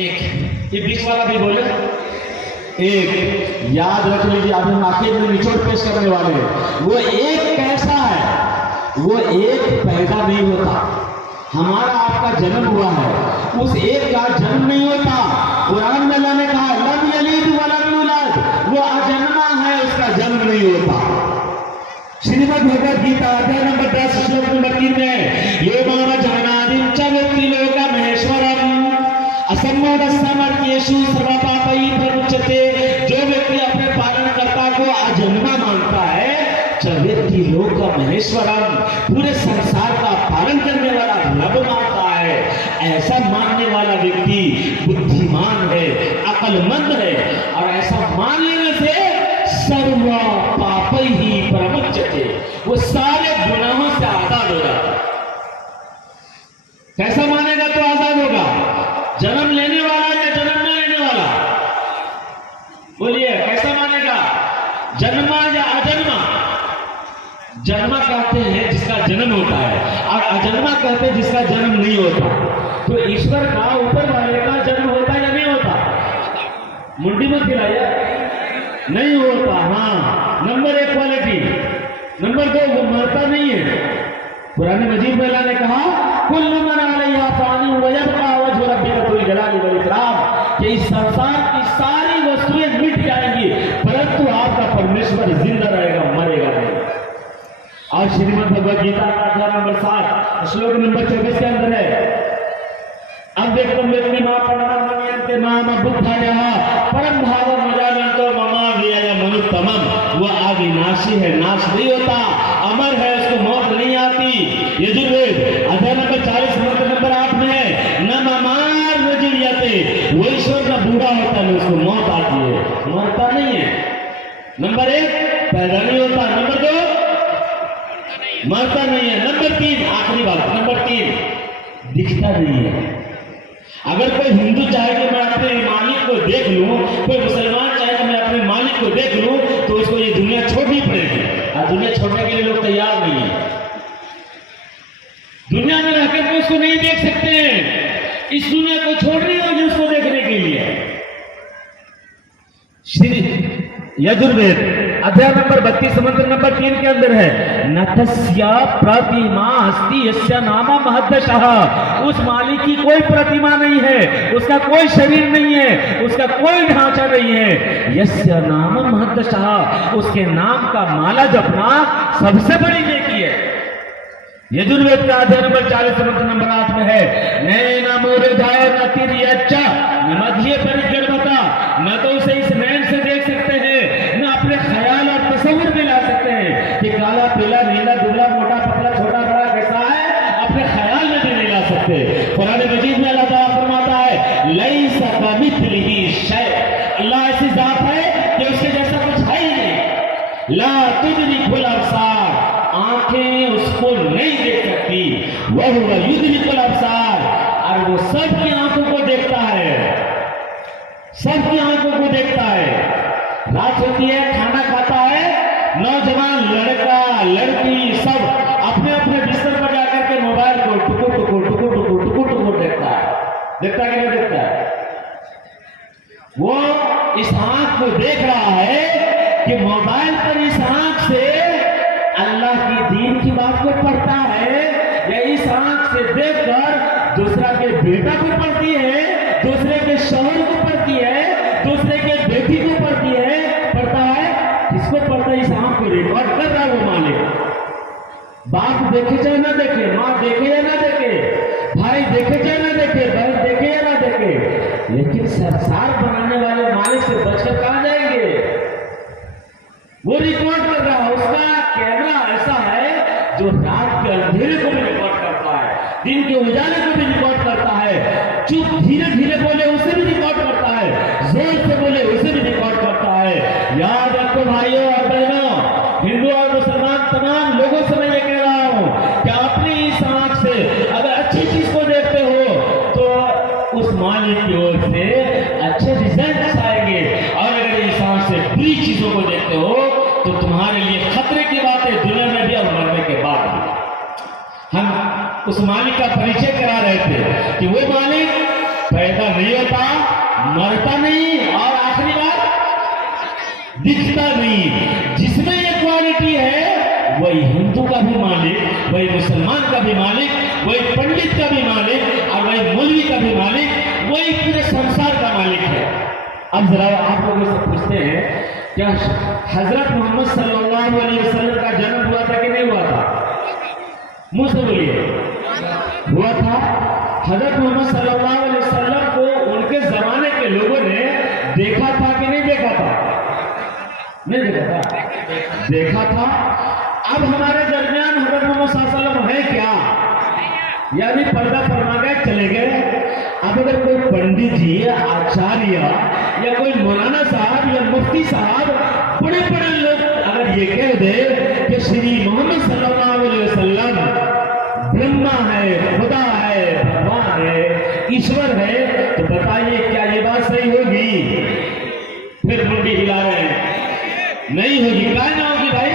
एक। ये बीच वाला भी बोले एक। याद रख लीजिए, अभी हम आखिर में निचोड़ पेश करने वाले हैं। वो एक कैसा है? वो एक पैदा नहीं होता, हमारा आपका जन्म हुआ है, उस एक का जन्म नहीं होता। कुरान में अल्लाह ने कहा लम यलिद वलम यूलद, वो अजन्मा है, उसका जन्म नहीं होता। श्रीमद् भगवद गीता अध्याय नंबर 10 श्लोक नंबर 3 में यो माम जगन्नादिं च व्यक्ति लोका महेश्वरम असम्मोदस्समर्थ्येषु सर्वपापैः प्रमुच्यते, जो व्यक्ति अपने पालनकर्ता को अजन्मा मानता है, च व्यक्ति लोका महेश्वरम, पूरे संसार का पालन करने वाला रब मानता है, ऐसा मानने वाला व्यक्ति बुद्धिमान है, अक्लमंद है। और ऐसा मान लेने से सर्व पापैः प्रमुच्यते, वो सारे गुनाहों से आजाद हो जाता है। कैसा मानेगा तो आजाद होगा? जन्म लेने वाला या जन्म न लेने वाला? बोलिए, कैसा मानेगा? जन्मा या अजन्मा? जन्मा कहते हैं जिसका जन्म होता है, और अजन्मा कहते हैं जिसका जन्म नहीं होता। तो ईश्वर का, ऊपर वाले का जन्म होता है या नहीं होता? मुंडी मत खिलाइए, नहीं होता। हाँ, नंबर 1 क्वालिटी। नंबर 2, वो मरता नहीं है। पुराने मजीद में अल्लाह ने कहा कुल्लु मन अलैहा फानी व यबका वजहु रब्बिका जुल जलाली वल इकराम, कि इस संसार की सारी वस्तुएं मिट जाएंगी, परंतु आपका परमेश्वर जिंदा रहेगा, मरेगा नहीं। और श्रीमद् भगवद गीता का अध्याय नंबर 7 श्लोक नंबर 24 के अंदर है, अब देखो व्यक्ति मां परमनियंते माम बुद्धायः परम भावम मजानन्तो ममा व्यय मनुत्तमम, वो अविनाशी है, नाश नहीं होता, अमर है, उसको मौत नहीं आती। यजुर्वेद अध्याय नंबर 40 मंत्र नंबर 8 में है न ममार न जीवियते, वो ईश्वर का बूढ़ा होता है, उसको मौत आती है, मरता नहीं है। नंबर 1 पैदा नहीं होता, नंबर 2 मरता नहीं है, नंबर 3 आखिरी बात, नंबर 3 दिखता नहीं है। अगर कोई हिंदू चाहे कि मैं अपने मालिक को देख लूं, कोई मुसलमान चाहे कि मैं अपने मालिक को देख लूं, तो उसको ये दुनिया छोड़नी पड़ेगी, और दुनिया छोड़ने के लिए लोग तैयार नहीं है। दुनिया में रहकर के उसको नहीं देख सकते हैं, इस दुनिया को छोड़नी होगी उसको देखने के लिए। श्री यजुर्वेद अध्याय नंबर 32 मंत्र नंबर 3 के अंदर है न तस्या प्रतिमा अस्ति यस्य नाम महद्दशः, उस मालिक की कोई प्रतिमा नहीं है, उसका कोई शरीर नहीं है, उसका कोई ढांचा नहीं है। यस्य नाम महद्दशः, उसके नाम का माला जपना सबसे बड़ी नेकी है। यजुर्वेद का अध्याय नंबर 40 मंत्र नंबर 8 में है नैन मूर्धाय न तिर्यच्च, न मध्य परिगणता, न तो उसे इस नैन से देख सकते हैं, न अपने ख्याल और तस्वीर में ला सकते हैं कि काला पीला नीला दुबला मोटा पतला छोटा बड़ा कैसा है, अपने ख्याल में भी नहीं ला सकते। कुरान मजीद में अल्लाह ताला फरमाता है लैसा कमिथलिही शै, अल्लाह ऐसी जात है कि उसके जैसा कुछ है ही नहीं। ला तुदरिकुल अब्सार, आंखें उसको नहीं देख सकती, वह युद्रिकुल अब्सार, और वो सबकी आंखों को देखता है, सबकी आंखों को देखता है। रात होती है, खाना खाता है, नौजवान लड़का लड़की सब अपने अपने बिस्तर पर जाकर के मोबाइल को टुकुर टुकुर टुकुर टुकुर टुकुर टुकुर देखता है। देखता है कि नहीं देखता है? वो इस आंख को देख रहा है कि मोबाइल पर इस आंख से अल्लाह की दीन की बात को पढ़ता है, या इस आंख से देखकर दूसरा के बेटा को पढ़ती है, दूसरे के शौहर को पढ़ती है, दूसरे के बेटी को पढ़ती है, पढ़ता है, किसको पढ़ता है? इस आंख को रिकॉर्ड कर रहा है वो मालिक। बाप देखे चाहे ना देखे, माँ देखे या ना देखे, भाई देखे चाहे ना देखे, बहन देखे या ना देखे, लेकिन संसार बनाने वाले मालिक से बचकर कहां जाएंगे? वो रिकॉर्ड कर रहा है, उसका कैमरा ऐसा है जो रात के अंधेरे को भी रिकॉर्ड करता है, दिन के उजाले को भी रिकॉर्ड करता है, चुप धीरे धीरे बोले उसे भी रिकॉर्ड करता है, जोर से बोले उसे भी रिकॉर्ड करता है। याद रखो भाइयों और बहनों, हिंदू और मुसलमान तमाम लोगों से मैं ये कह रहा हूं कि अपनी इस आंख से अगर अच्छी चीज को देखते हो तो उस मालिक की ओर से अच्छे रिजल्ट आएंगे, और अगर इस आंख से बुरी चीजों को देखते हो तो तुम्हारे लिए खतरे की बात है, दुनिया में भी और मरने के बाद भी। हम उस मालिक का परिचय करा रहे थे कि वो मालिक पैदा नहीं होता, मरता नहीं, और आखिरी बात दिखता नहीं। जिसमें ये क्वालिटी है वही हिंदू का भी मालिक, वही मुसलमान का भी मालिक, वही पंडित का भी मालिक, और वही मौलवी का भी मालिक, वही पूरे संसार का मालिक है। अब जरा आप लोगों से पूछते हैं, क्या हजरत मोहम्मद सल्लल्लाहु अलैहि वसल्लम का जन्म हुआ था कि नहीं हुआ था? मुंह से बोलिए, हुआ था। हजरत मोहम्मद सल्लल्लाहु अलैहि वसल्लम को उनके जमाने के लोगों ने देखा था कि नहीं देखा था? नहीं देखा था, देखा था। अब हमारे दरमियान हजरत मोहम्मद सल्लल्लाहु अलैहि वसल्लम है क्या? यानी पर्दा फरमा गए, चले गए। अब अगर कोई पंडित जी या आचार्य या कोई मौलाना साहब या मुफ्ती साहब, बड़े बड़े लोग अगर ये कह दे कि श्री मोहम्मद सल्लल्लाहु अलैहि वसल्लम ब्रह्मा है, खुदा है, भगवान है, ईश्वर है, तो बताइए क्या ये बात सही होगी? फिर मुंडी हिला रहे हैं, नहीं होगी। क्या ना होगी भाई?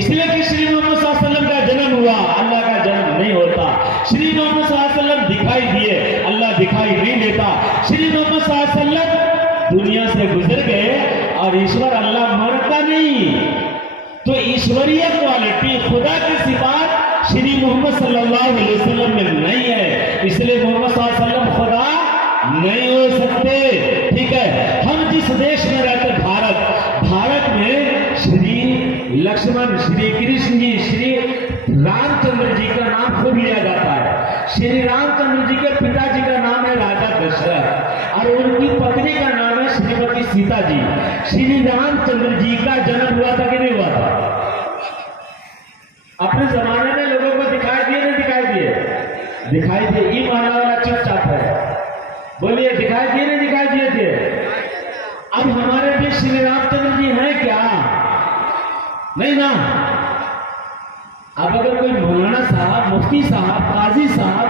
इसलिए कि श्री मोहम्मद सल्लल्लाहु अलैहि वसल्लम का जन्म हुआ, अल्लाह का जन्म नहीं होता। श्री मोहम्मद सल्लल्लाहु अलैहि वसल्लम दिखाई दिए, अल्लाह दिखाई नहीं देता। श्री मोहम्मद सल्लल्लाहु अलैहि वसल्लम दुनिया से गुजर गए, और ईश्वर अल्लाह मरता नहीं। तो ईश्वरीय क्वालिटी, खुदा की सिफात श्री मोहम्मद सल्लल्लाहु अलैहि वसल्लम में नहीं है, इसलिए मोहम्मद सल्लल्लाहु अलैहि वसल्लम खुदा नहीं हो सकते। ठीक है, हम जिस देश में रहते भारत में श्री लक्ष्मण, श्री कृष्ण जी, श्री रामचंद्र जी का नाम खूब लिया जाता है। श्री रामचंद्र जी के पिताजी का नाम है राजा दशरथ, और उनकी पत्नी का नाम है श्रीमती सीता जी। श्री रामचंद्र जी का जन्म हुआ था कि नहीं हुआ था? अपने जमाने में लोगों को दिखाई दिए नहीं दिखाई दिए? दिखाई दिए। ये मानने वाला चुपचाप है, बोलिए दिखाई दिए नहीं दिखाई दिए थे? अब हमारे भी श्री रामचंद्र जी हैं क्या? नहीं ना। अब अगर कोई मौलाना साहब, मुफ्ती साहब, काजी साहब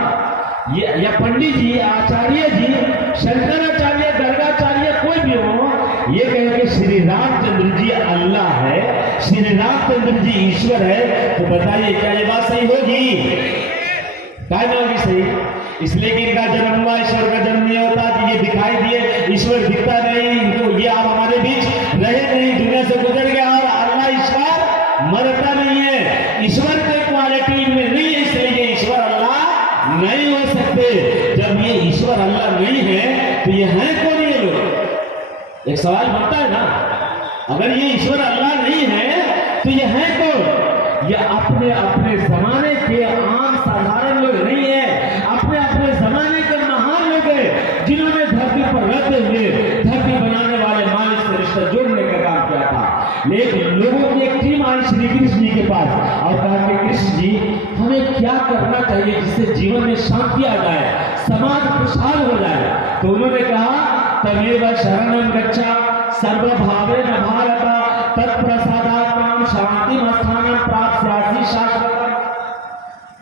या पंडित जी, आचार्य जी, शंकराचार्य, दरगाचार्य, कोई भी हो, ये कहे कि श्री रामचंद्र जी अल्लाह है, श्री रामचंद्र जी ईश्वर है, तो बताइए क्या ये बात सही होगी? क्या होगी सही? इसलिए कि इनका जन्म हुआ, ईश्वर का जन्म नहीं होता। कि ये दिखाई दिए, ईश्वर दिखता नहीं, तो ये आप हमारे बीच रहे नहीं, दुनिया से गुजर गया, और अल्लाह ईश्वर मरता नहीं है। ईश्वर की क्वालिटी इनमें नहीं है, इसलिए ये ईश्वर अल्लाह नहीं हो सकते। जब ये ईश्वर अल्लाह नहीं है तो ये है कौन ये लोग? एक सवाल बनता है ना, अगर ये ईश्वर अल्लाह नहीं है तो ये है कौन? ये अपने अपने जमाने के आम साधारण लोग नहीं है, अपने अपने जमाने के महान लोग हैं, जिन्होंने धरती पर रहते हुए धरती बनाने वाले मालिक से रिश्ता जोड़ने का काम किया था। लेकिन लोगों की एक टीम आई श्री कृष्ण जी के पास और कहा कि कृष्ण जी, हमें क्या करना चाहिए जिससे जीवन में शांति आ जाए, समाज खुशहाल हो जाए? तो उन्होंने कहा, तमेव शरणं गच्छा सर्वभावेन भारत तत्प्रसादात्मनं शांतिं स्थानं प्राप्स्यासि शाश्वतम्।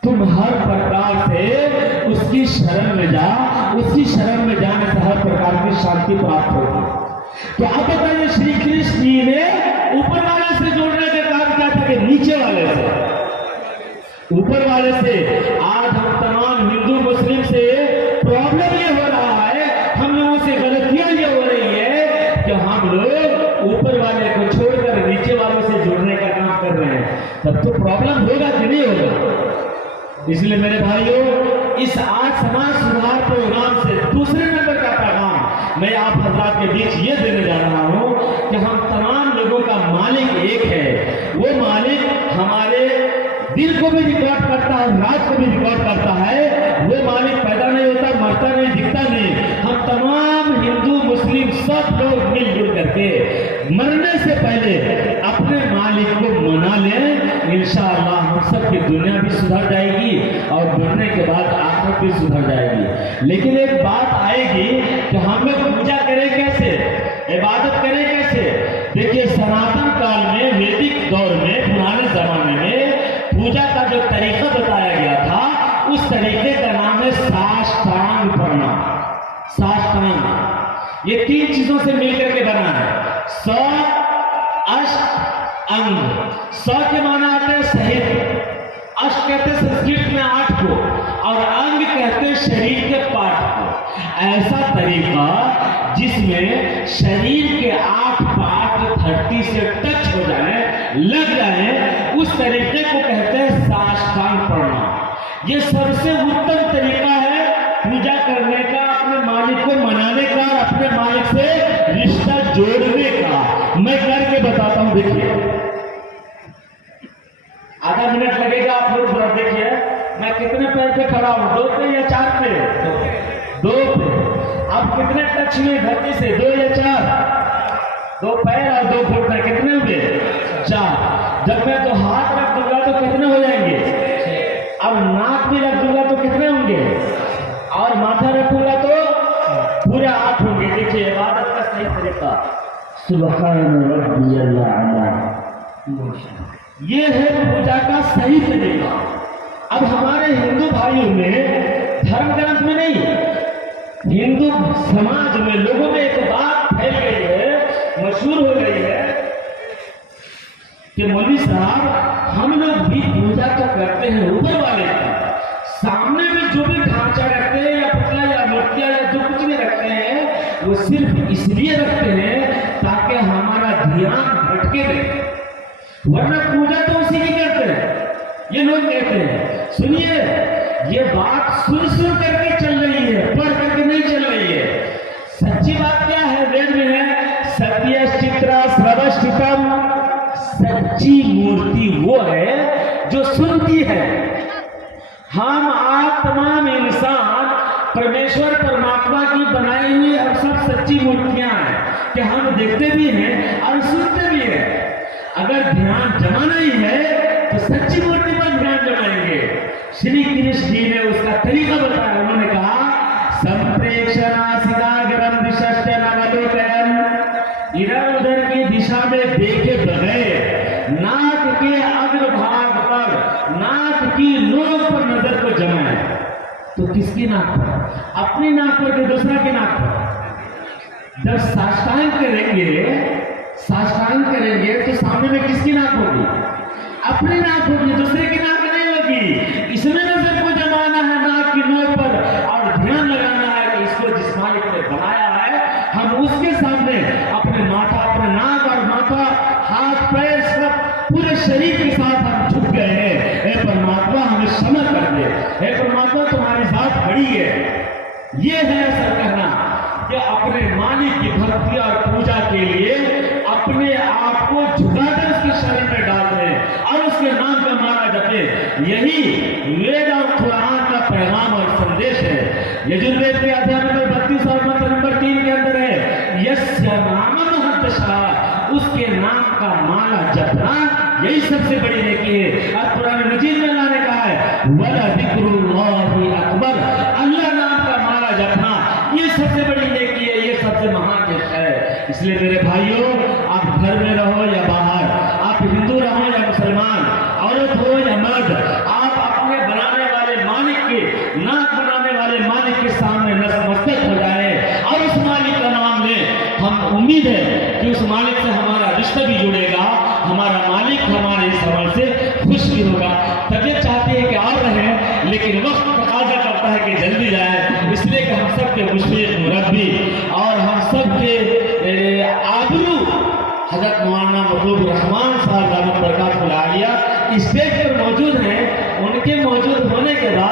तुम हर प्रकार से उसकी शरण में जा, उसकी शरण में जाने से हर प्रकार की शांति प्राप्त होगी। तो आप बताइए, श्री कृष्ण जी ने ऊपर वाले से जोड़ने का काम क्या था कि नीचे वाले से? ऊपर वाले से। आज हम तमाम हिंदू मुस्लिम से प्रॉब्लम ये हो रहा है, हम लोगों से गलतियां ये हो रही है कि हम लोग ऊपर वाले को छोड़कर नीचे वालों से जोड़ने का काम कर रहे हैं। तब तो प्रॉब्लम होगा कि नहीं होगा? इसलिए मेरे भाइयों, इस आज समाज सुधार प्रोग्राम से दूसरे नंबर का पैगाम मैं आप हजरात के बीच ये देने जा रहा हूं कि हम तमाम लोगों का मालिक एक है। वो मालिक हमारे दिल को भी रिकॉर्ड करता है, रात को भी रिकॉर्ड करता है। वो मालिक पैदा नहीं होता, मरता नहीं, दिखता नहीं। हम तमाम सब लोग मिलजुल करके मरने से पहले अपने मालिक को मना लें, इंशाअल्लाह हम सबकी दुनिया भी सुधर जाएगी और मरने के बाद आखिरत भी सुधर जाएगी। लेकिन एक बात आएगी कि हम लोग पूजा करें कैसे, इबादत करें कैसे। देखिए सनातन काल में, वैदिक दौर में, पुराने जमाने में पूजा का जो तरीका बताया गया था उस तरीके का नाम है साष्टांग प्रणाम। साष्टांग ये 3 चीजों से मिलकर के बना है। स अष्ट अंग। स के माना आते हैं सहित, अष्ट कहते हैं संस्कृत में 8 को, और अंग कहते हैं शरीर के पार्ट को। ऐसा तरीका जिसमें शरीर के 8 पार्ट धरती से टच हो जाए, लग जाए, उस तरीके को कहते हैं साष्टांग प्रणाम। ये सबसे उत्तम तरीका है पूजा करने का, अपने मालिक को मनाने का और अपने मालिक से रिश्ता जोड़ने का। मैं करके बताता हूं, देखिए आधा मिनट लगेगा, आप लोग जरा देखिए मैं कितने पैर पे खड़ा हूं, 2 पे या 4 पे? 2 पे। अब कितने टच में धरती से, 2 या 4? 2 पैर और 2 घुटने, कितने हुए? 4। जब मैं 2 हाथ रख दूंगा तो कितने हो जाएंगे? अब नाक भी रख दूंगा तो कितने होंगे? और माथा रखूंगा तो पूरे 8 होंगे। देखिए इबादत का सही तरीका सुभान रब्बियल आला, ये है पूजा का सही तरीका। अब हमारे हिंदू भाइयों में, धर्म ग्रंथ में नहीं, हिंदू समाज में लोगों में एक बात फैल गई है, मशहूर हो गई है कि मौलवी साहब हम लोग भी पूजा तो करते हैं ऊपर वाले की, सामने में जो भी ढांचा रखते हैं या पुतला या मूर्तियां या जो कुछ भी रखते हैं वो सिर्फ इसलिए रखते हैं ताकि हमारा ध्यान भटके नहीं, वरना पूजा तो उसी की करते हैं। ये लोग कहते हैं, सुनिए ये बात सुन करके चल रही है, पढ़ करके नहीं चल रही है। सच्ची बात क्या है, वेद में है सत्य चित्रा सर्वष्टितम। सच्ची मूर्ति वो है जो सुनती है। हम आप तमाम इंसान परमेश्वर परमात्मा की बनाई हुई हम सब सच्ची मूर्तियां हैं कि हम देखते भी हैं और सुनते भी हैं। अगर ध्यान जमाना ही है तो सच्ची मूर्ति पर ध्यान जमाएंगे। श्री कृष्ण जी ने उसका तरीका बताया, उन्होंने कहा संप्रेक्षणासिकाग्रम दिशश्च नवलोकयन्, इधर उधर की दिशा में देखे बगैर नाक के अग्रभाग पर, नाक की नोक पर नजर को जमाए। तो किसकी नाक पर? अपनी नाक पर कि दूसरा की नाक पर? जब साष्टांग करेंगे, साष्टांग करेंगे तो सामने में किसकी नाक होगी? अपनी नाक होगी, दूसरे की नाक नहीं होगी। इसमें नजर को जमाना है नाक की नोक पर और ध्यान लगाना है कि इसको जिस मालिक ने बनाया है हम उसके सामने अपने माथा, अपने नाक और माथा, हाथ पैर सब पूरे शरीर के साथ हम झुक गए हैं। हे परमात्मा हमें क्षमा कर दे, हे परमात्मा तुम्हारी जात बड़ी है। ये है ऐसा कहना कि अपने मालिक की भक्ति और पूजा के लिए अपने आप को झुकाकर उसके शरीर में डाल दें और उसके नाम का माला जपे। यही वेद और कुरान का पैगाम और संदेश है। यजुर्वेद के अध्याय नंबर 32 और मंत्र नंबर 3 के अंदर है यस्य नाम महद्दशा, उसके नाम का माला जपना यही सबसे बड़ी नेकी है। और कुरान मजीद में अल्लाह ने कहा है वला जिक्रुल्लाहि अकबर, अल्लाह नाम का माला जपना ये सबसे बड़ी नेकी है, ये सबसे महान नेकी है। इसलिए मेरे भाइयों, आप घर में रहो या बाहर, आप हिंदू रहो या मुसलमान, औरत हो या मर्द, आप अपने बनाने वाले मालिक के, नाक बनाने वाले मालिक के सामने नतमस्तक हो जाए और उस मालिक का नाम लें। हम उम्मीद है कि उस मालिक से हमारा रिश्ता भी जुड़ेगा, हमारा मालिक हमारे इस अमल से खुश भी होगा। तबीयत चाहती है कि और रहें, लेकिन वक्त तकाजा करता है कि जल्दी जाए, इसलिए कि हम सब के मुशफिक मुरब्बी और हम सब के आबरू हजरत मौलाना महबूब रहमान साहब दामत बरकातुहू आलिया स्टेज पर मौजूद हैं। उनके मौजूद होने के बाद